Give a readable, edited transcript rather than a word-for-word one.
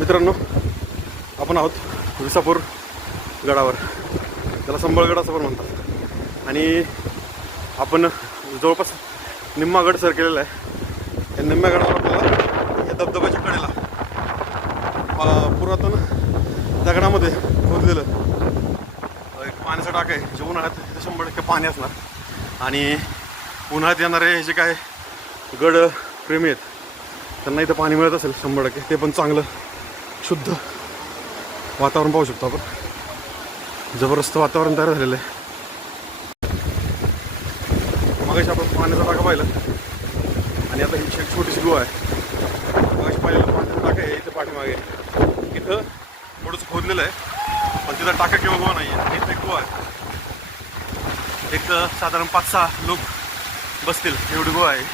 मित्रांनो, आपण आहोत विसापूर गडावर. त्याला संबळगड असं पण म्हणतात. आणि आपण जवळपास निम्मा गड सर केलेला आहे. या निम्म्या गडावर आपल्याला या धबधब्याच्या कडेला पुरातन दगडामध्ये खोदलेलं एक पाण्याचा टाक आहे. जे उन्हाळ्यात तिथे 100% पाणी असणार. आणि उन्हाळ्यात येणारे जे काय गड प्रेमी आहेत त्यांना इथं पाणी मिळत असेल 100%. ते पण चांगलं शुद्ध वातावरण पाहू शकतो आपण. जबरदस्त वातावरण तयार झालेलं आहे. मगाशी आपण पाण्याचा टाका पाहिलं आणि आता ही एक छोटीशी गुहा आहे. मगाशी पाहिलेलं पाण्याचा टाका आहे इथं पाठीमागे. इथं थोडंसं खोदलेलं आहे पण तिथं टाका किंवा गुहा नाही आहे. इथं एक गुहा आहे. एक साधारण 5-6 लोक बसतील एवढी गुहा आहे.